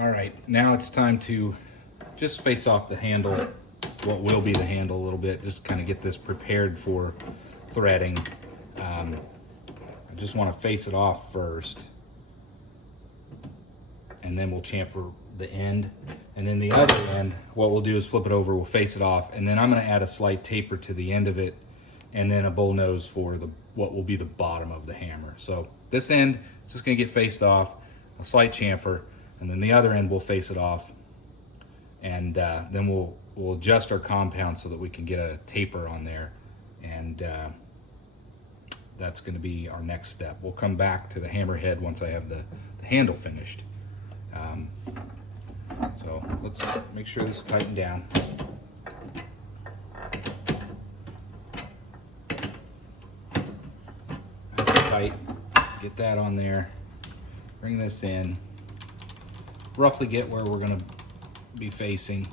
All right, now it's time to just face off the handle, what will be the handle a little bit, just kind of get this prepared for threading. I just want to face it off first, and then we'll chamfer the end. And then the other end, what we'll do is flip it over, we'll face it off, and then I'm going to add a slight taper to the end of it, and then a bull nose for what will be the bottom of the hammer. So this end is just going to get faced off, a slight chamfer, and then the other end we'll face it off, and then we'll adjust our compound so that we can get a taper on there, and that's going to be our next step. We'll come back to the hammerhead once I have the handle finished. So let's make sure this is tightened down. Nice and tight. Get that on there. Bring this in. Roughly get where we're going to be facing.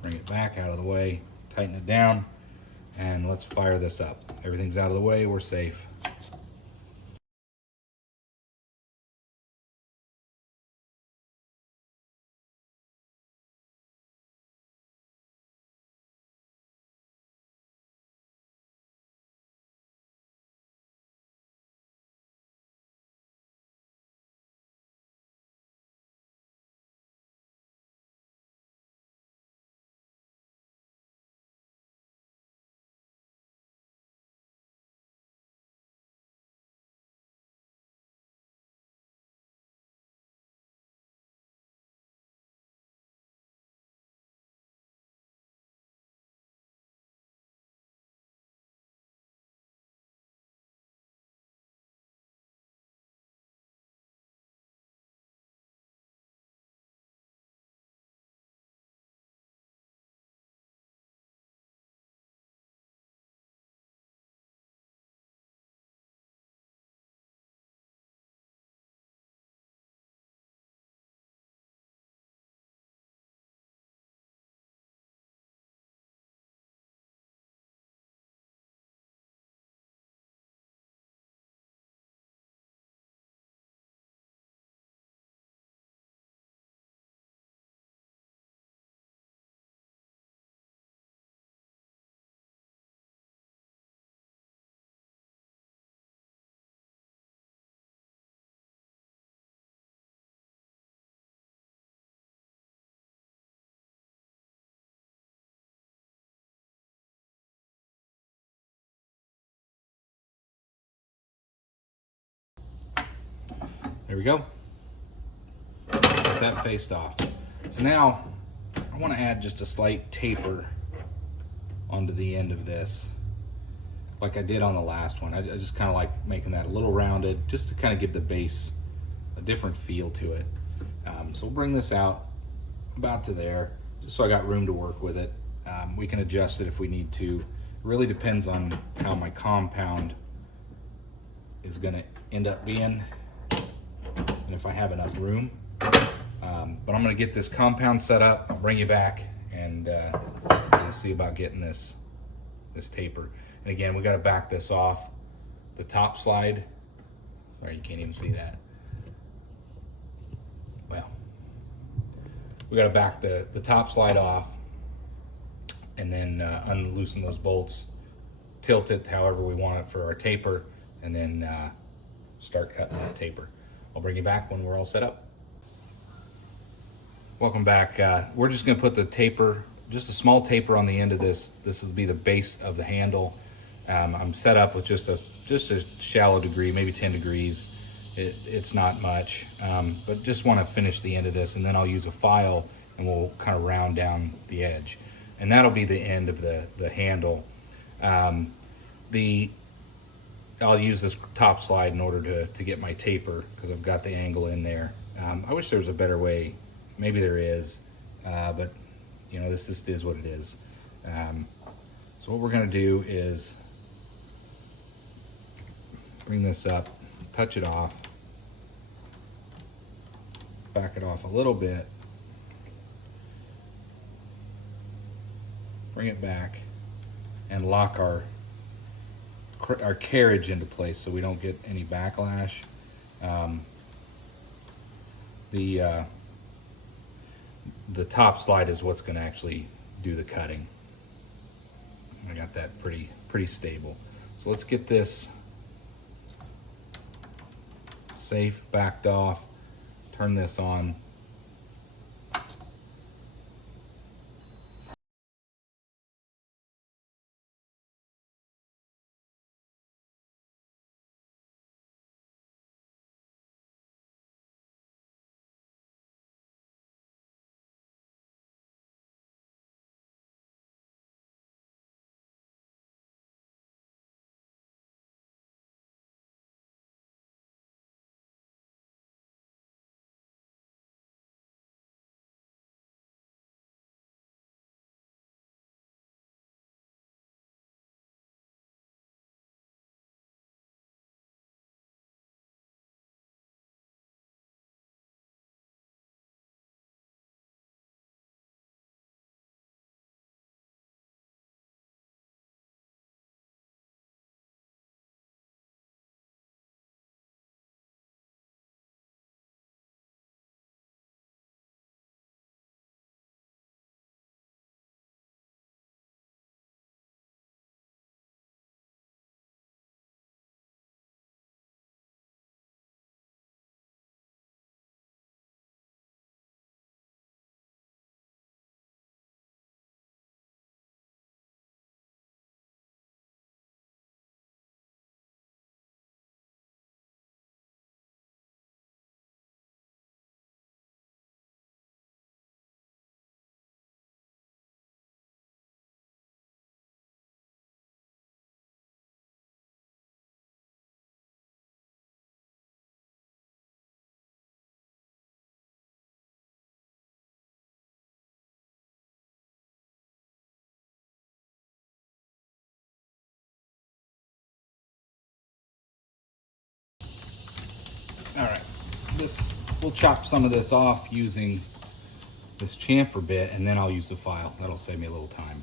Bring it back out of the way. Tighten it down. And let's fire this up. Everything's out of the way. We're safe. There we go. Get that faced off. So now I want to add just a slight taper onto the end of this, like I did on the last one. I just kind of like making that a little rounded, just to kind of give the base a different feel to it. So we'll bring this out about to there, just so I got room to work with it. We can adjust it if we need to. It really depends on how my compound is going to end up being, and if I have enough room. But I'm going to get this compound set up. I'll bring you back, and we'll see about getting this taper. And again, we got to back this off. The top slide, or you can't even see that. Well, we got to back the top slide off, and then unloosen those bolts, tilt it however we want it for our taper, and then start cutting that taper. I'll bring you back when we're all set up. Welcome back. We're just going to put the taper, just a small taper on the end of this. This will be the base of the handle. I'm set up with just a shallow degree, maybe 10 degrees. It's not much, but just want to finish the end of this, and then I'll use a file and we'll kind of round down the edge. And that'll be the end of the handle. I'll use this top slide in order to get my taper, because I've got the angle in there. I wish there was a better way. Maybe there is, but you know, this just is what it is. So what we're gonna do is bring this up, touch it off, back it off a little bit, bring it back, and lock our carriage into place so we don't get any backlash. the top slide is what's going to actually do the cutting. I got that pretty stable. So let's get this safe, backed off, turn this on. All right, we'll chop some of this off using this chamfer bit, and then I'll use the file. That'll save me a little time.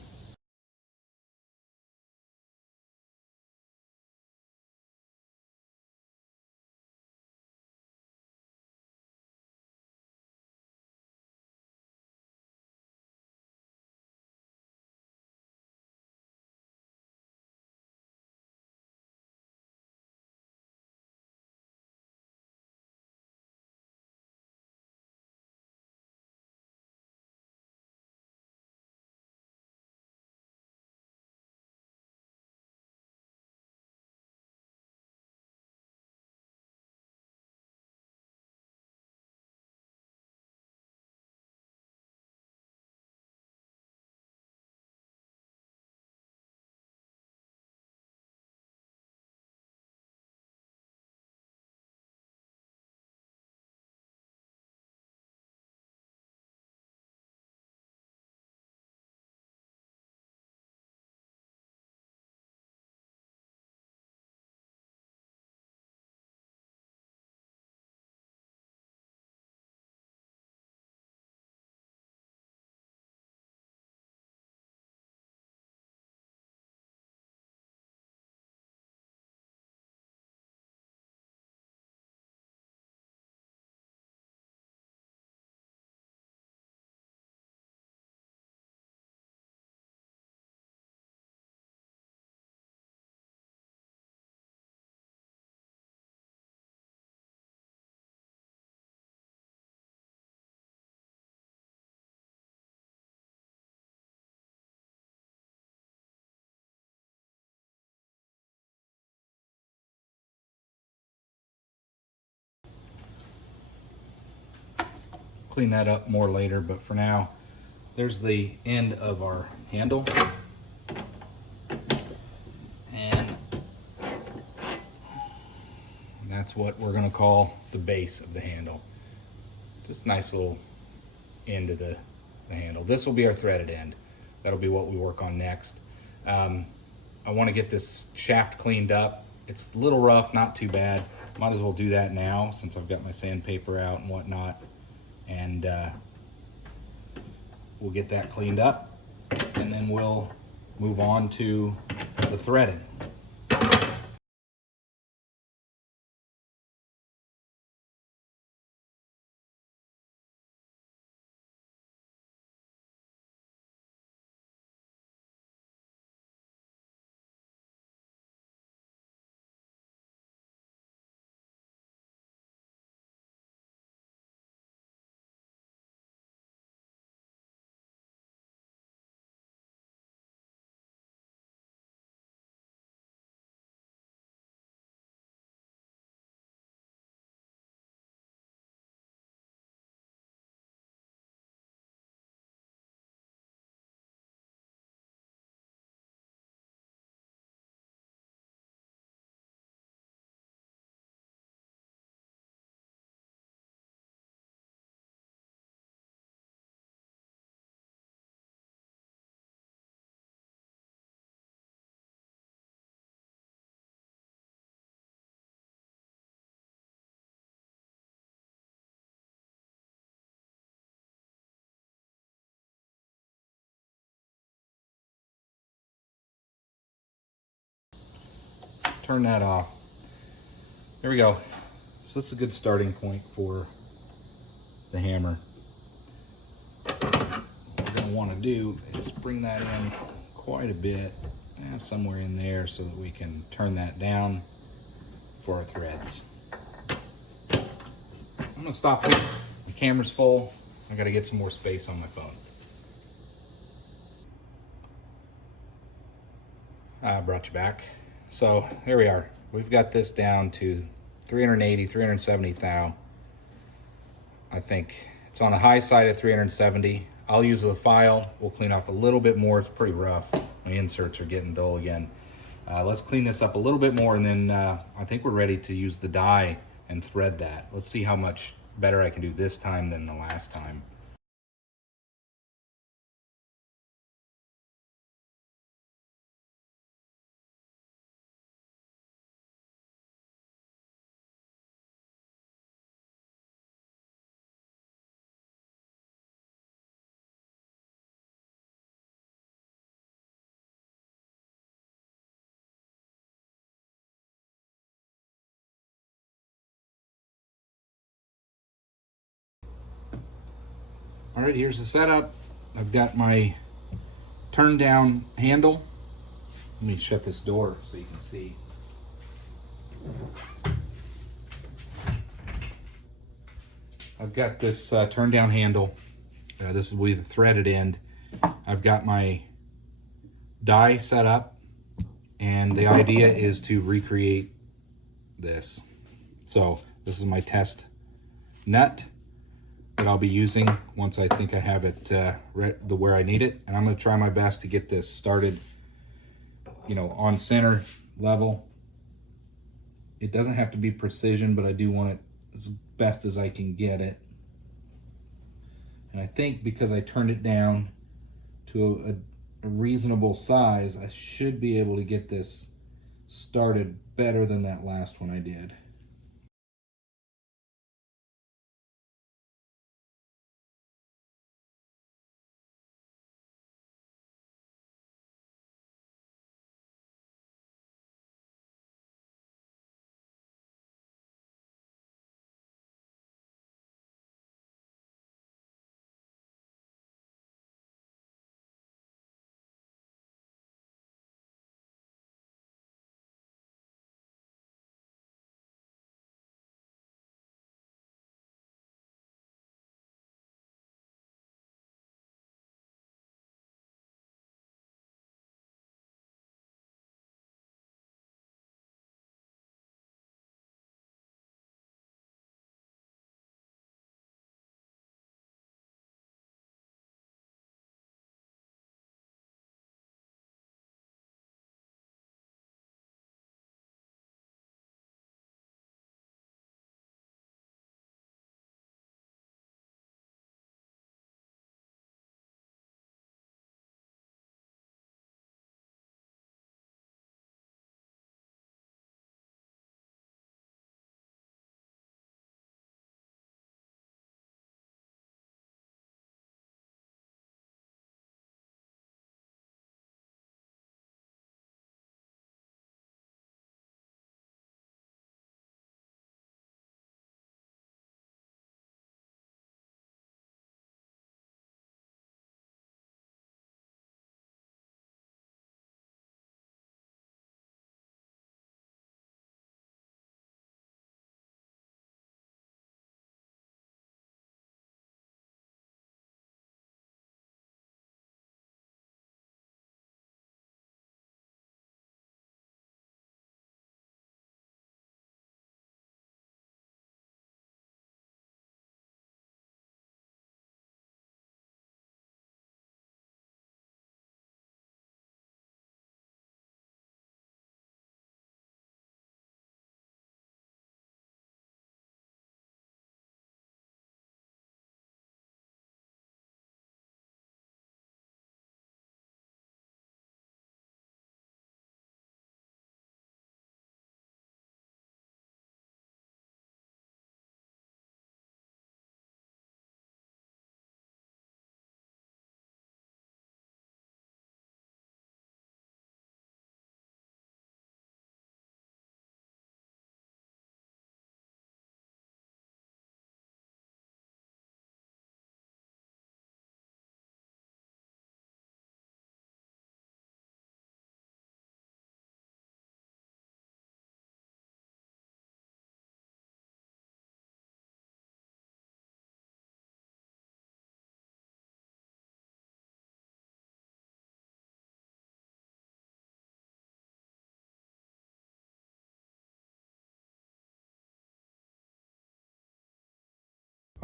Clean that up more later, but for now, there's the end of our handle. And that's what we're gonna call the base of the handle. Just a nice little end of the handle. This will be our threaded end. That'll be what we work on next. I wanna get this shaft cleaned up. It's a little rough, not too bad. Might as well do that now since I've got my sandpaper out and whatnot. And we'll get that cleaned up, and then we'll move on to the threading. turn that off. There we go. So this is a good starting point for the hammer. What we're gonna wanna do is bring that in quite a bit, somewhere in there, so that we can turn that down for our threads. I'm gonna stop here. The camera's full. I gotta get some more space on my phone. I brought you back. So here we are. We've got this down to 380, 370 thou. I think it's on the high side of 370. I'll use the file. We'll clean off a little bit more. It's pretty rough. My inserts are getting dull again. Let's clean this up a little bit more, and then I think we're ready to use the die and thread that. Let's see how much better I can do this time than the last time. All right, here's the setup. I've got my turn down handle. Let me shut this door so you can see. I've got this turn down handle. This will be the threaded end. I've got my die set up, and the idea is to recreate this. So this is my test nut that I'll be using once I think I have it where I need it. And I'm gonna try my best to get this started, you know, on center level. It doesn't have to be precision, but I do want it as best as I can get it. And I think because I turned it down to a reasonable size, I should be able to get this started better than that last one I did.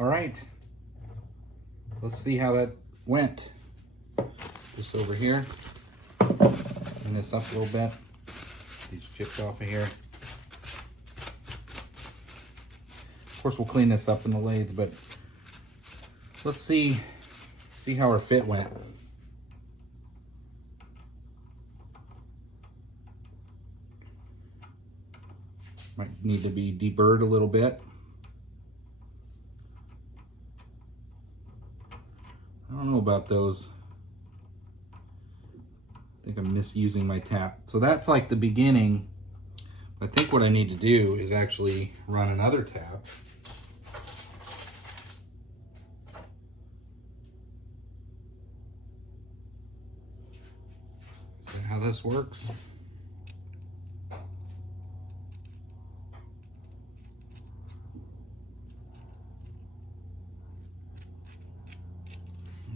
All right, let's see how that went. This over here, clean this up a little bit. These chipped off of here. Of course, we'll clean this up in the lathe, but let's see how our fit went. Might need to be deburred a little bit. I don't know about those. I think I'm misusing my tap. So that's like the beginning. I think what I need to do is actually run another tap. See how this works?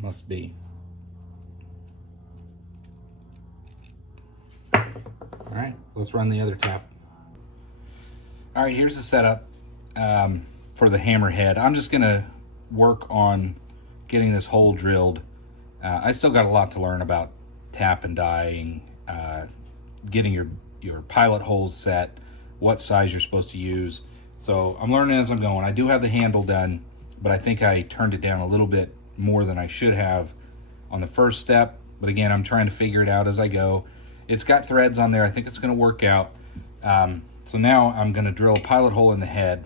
Must be. All right, let's run the other tap. All right, here's the setup for the hammerhead. I'm just gonna work on getting this hole drilled. I still got a lot to learn about tap and dieing, getting your pilot holes set, what size you're supposed to use. So I'm learning as I'm going. I do have the handle done, but I think I turned it down a little bit more than I should have on the first step. But again, I'm trying to figure it out as I go. It's got threads on there. I think it's going to work out. So now I'm going to drill a pilot hole in the head,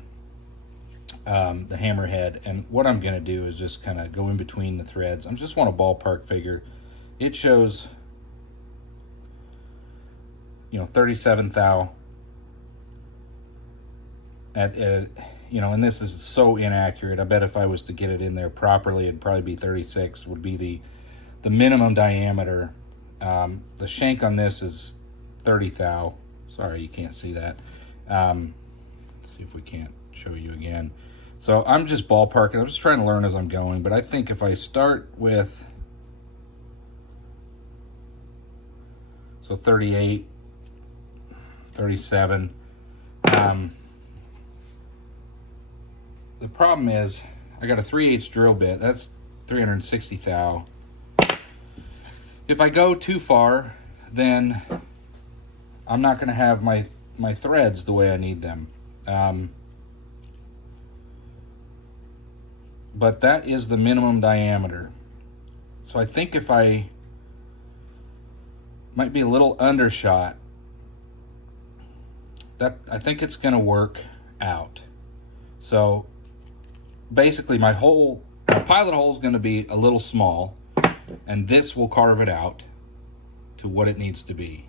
the hammerhead. And what I'm going to do is just kind of go in between the threads. I just want a ballpark figure. It shows, 37 thou at and this is so inaccurate. I bet if I was to get it in there properly, it'd probably be 36 would be the minimum diameter. The shank on this is 30 thou. Sorry, you can't see that. Let's see if we can't show you again. So I'm just ballparking. I'm just trying to learn as I'm going, but I think if I start with, so 38, 37, the problem is I got a 3/8 drill bit. That's 360 thou. If I go too far, then I'm not going to have my threads the way I need them. But that is the minimum diameter. So I think if I might be a little undershot, that I think it's going to work out. So basically my pilot hole is going to be a little small, and this will carve it out to what it needs to be.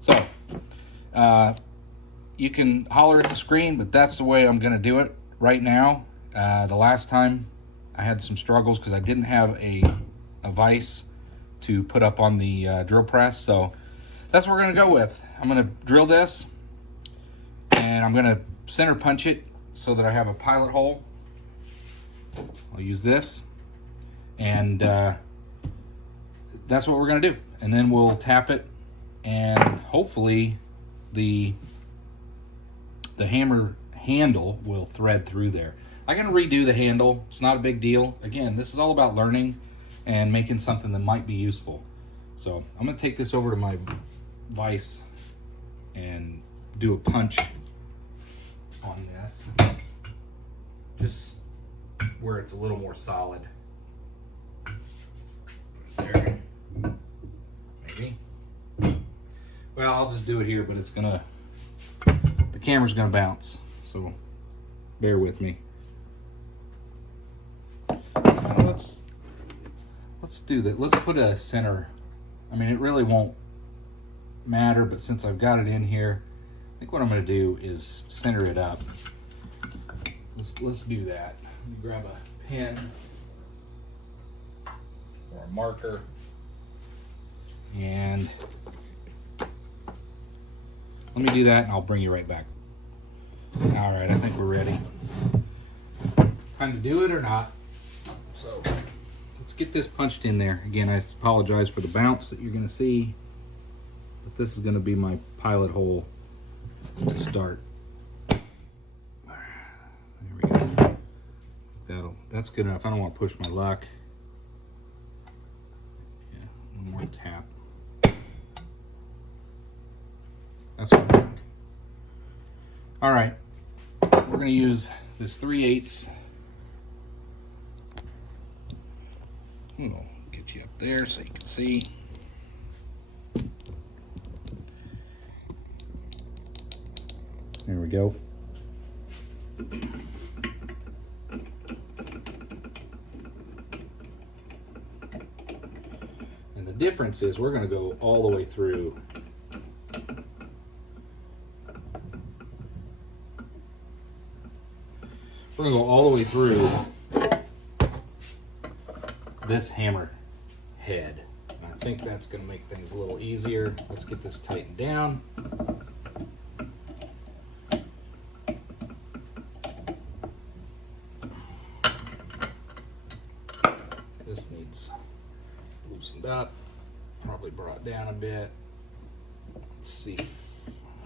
So you can holler at the screen, but that's the way I'm going to do it right now. The last time I had some struggles because I didn't have a vise to put up on the drill press. So that's what we're going to go with. I'm going to drill this, and I'm going to center punch it so that I have a pilot hole. I'll use this, and that's what we're going to do. And then we'll tap it, and hopefully the hammer handle will thread through there. I'm going to redo the handle. It's not a big deal. Again, this is all about learning and making something that might be useful. So I'm going to take this over to my vise and do a punch on this, just where it's a little more solid. There, maybe. Well, I'll just do it here, but the camera's gonna bounce, so bear with me. Let's do that. Let's put a center. I mean, it really won't matter, but since I've got it in here, I think what I'm going to do is center it up. Let's do that. Let me grab a pen or a marker, and let me do that, and I'll bring you right back. All right, I think we're ready. Time to do it or not? So let's get this punched in there. Again, I apologize for the bounce that you're going to see, but this is going to be my pilot hole to start. There we go. That's good enough. I don't want to push my luck. Yeah, one more tap. That's gonna work. All right, we're gonna use this 3/8. We'll get you up there so you can see. There we go. And the difference is we're gonna go all the way through. We're gonna go all the way through this hammer head. And I think that's gonna make things a little easier. Let's get this tightened down. This needs loosened up, probably brought down a bit. Let's see.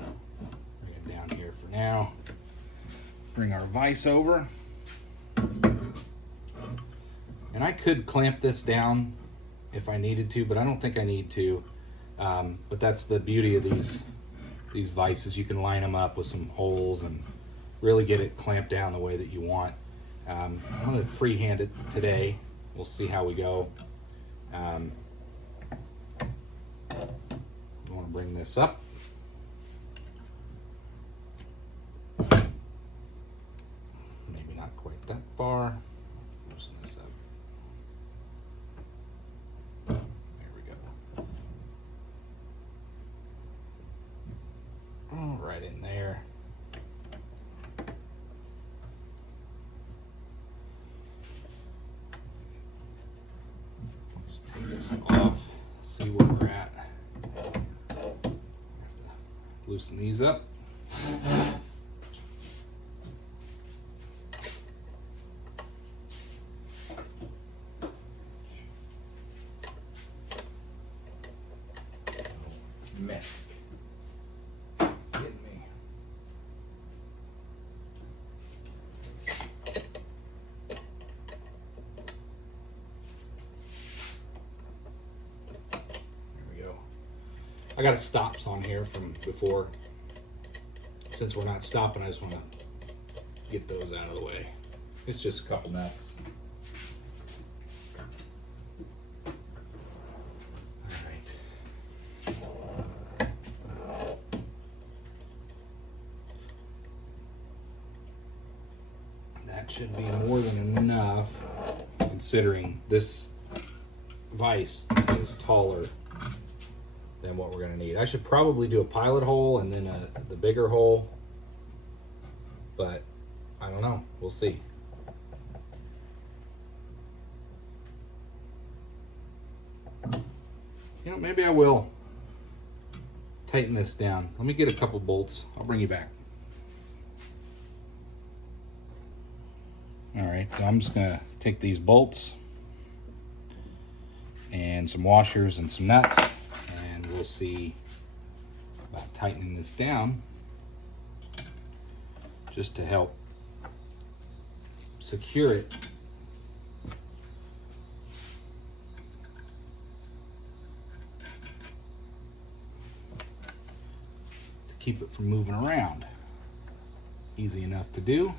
Bring it down here for now. Bring our vise over. And I could clamp this down if I needed to, but I don't think I need to. But that's the beauty of these vices. You can line them up with some holes and really get it clamped down the way that you want. I'm going to freehand it today. We'll see how we go. I want to bring this up. Maybe not quite that far. Loosen this up. There we go. Oh, right in there. Let's take this off, see where we're at. Have to loosen these up. Mech. Getting me. There we go. I got stops on here from before. Since we're not stopping, I just want to get those out of the way. It's just a couple nuts. That should be more than enough, considering this vise is taller than what we're going to need. I should probably do a pilot hole and then the bigger hole, but I don't know. We'll see. You know, maybe I will tighten this down. Let me get a couple bolts. I'll bring you back. All right, so I'm just gonna take these bolts and some washers and some nuts, and we'll see about tightening this down just to help secure it. To keep it from moving around. Easy enough to do.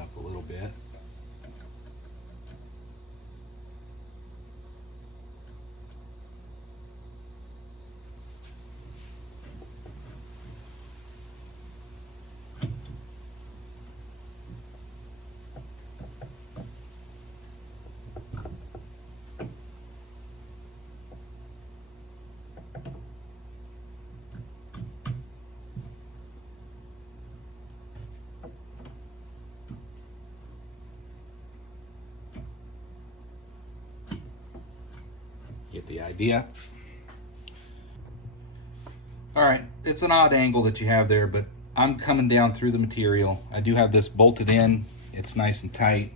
Up a little bit. Get the idea. All right, it's an odd angle that you have there, but I'm coming down through the material. I do have this bolted in. It's nice and tight.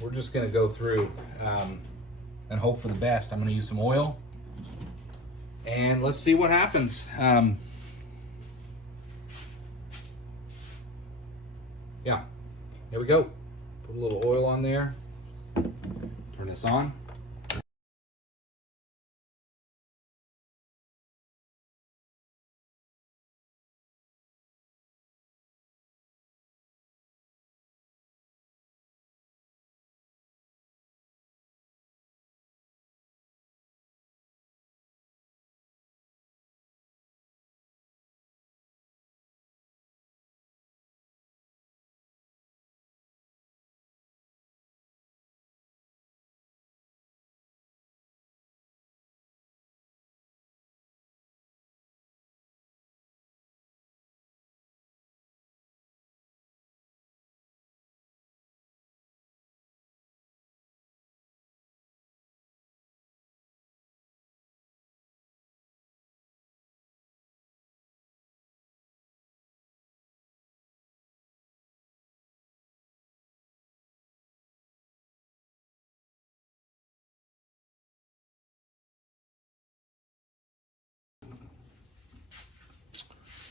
We're just gonna go through and hope for the best. I'm gonna use some oil And let's see what happens. Yeah, there we go. Put a little oil on there. Turn this on.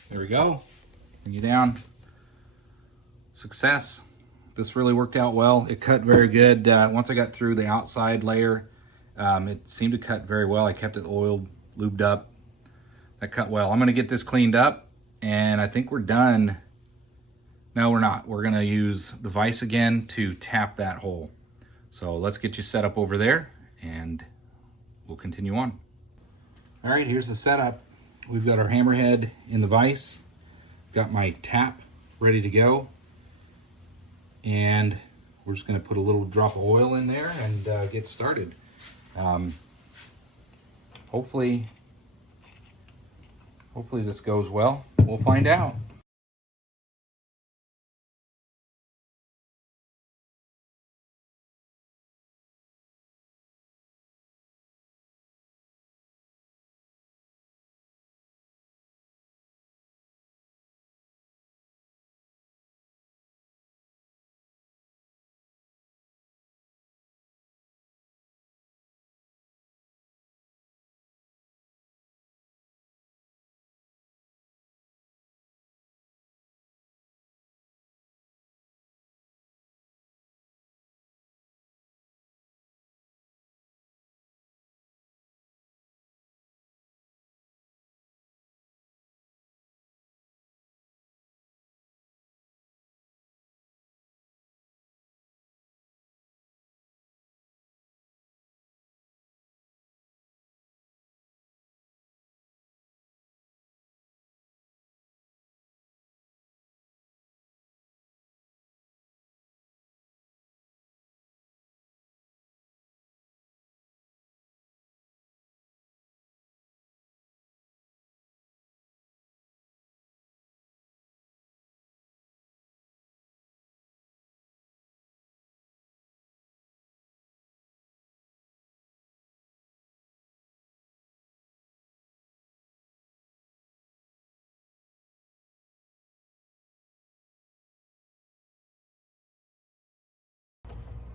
There we go. Bring you down. Success. This really worked out well. It cut very good. Once I got through the outside layer, it seemed to cut very well. I kept it oiled, lubed up. That cut well. I'm going to get this cleaned up, and I think we're done. No, we're not. We're going to use the vise again to tap that hole. So let's get you set up over there, and we'll continue on. All right, here's the setup. We've got our hammerhead in the vise. Got my tap ready to go. And we're just gonna put a little drop of oil in there and get started. Hopefully this goes well. We'll find out.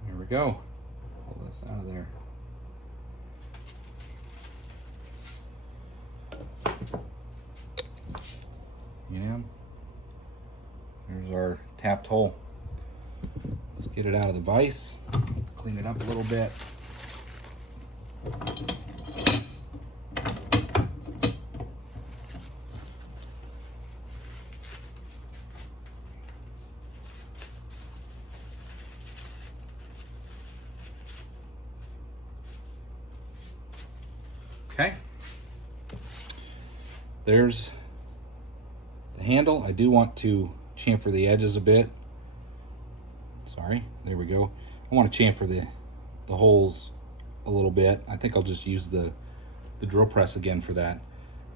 Here we go. Pull this out of there. Yeah. There's our tapped hole. Let's get it out of the vise. Clean it up a little bit. Okay. There's the handle. I do want to chamfer the edges a bit. Sorry, there we go. I want to chamfer the holes a little bit. I think I'll just use the drill press again for that.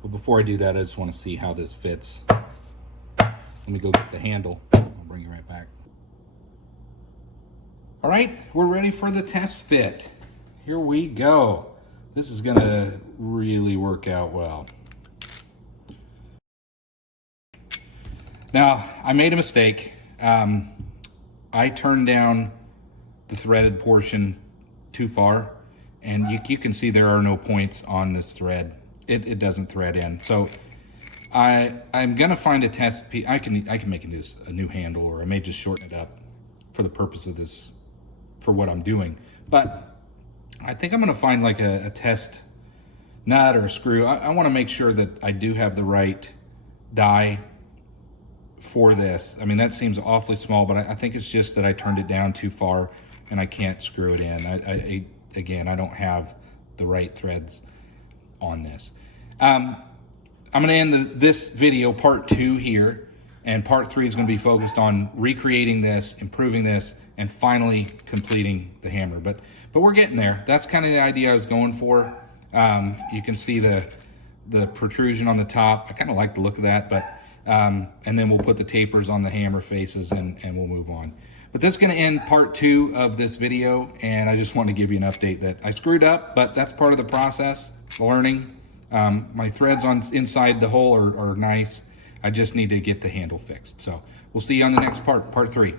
But before I do that, I just want to see how this fits. Let me go get the handle. I'll bring you right back. All right, we're ready for the test fit. Here we go. This is gonna really work out well. Now, I made a mistake. I turned down the threaded portion too far, and you can see there are no points on this thread. it doesn't thread in. So I'm gonna find a test piece. I can make this a new handle, or I may just shorten it up for the purpose of this, for what I'm doing. But I think I'm gonna find like a test nut or a screw. I wanna make sure that I do have the right die for this. I mean, that seems awfully small, but I think it's just that I turned it down too far and I can't screw it in. Again, I don't have the right threads on this. I'm gonna end this video, part 2 here, and part 3 is gonna be focused on recreating this, improving this, and finally completing the hammer. But we're getting there. That's kind of the idea I was going for. You can see the protrusion on the top. I kind of like the look of that, but and then we'll put the tapers on the hammer faces and we'll move on. But that's going to end part 2 of this video, and I just want to give you an update that I screwed up, but that's part of the process, learning. My threads on inside the hole are nice. I just need to get the handle fixed. So we'll see you on the next part 3.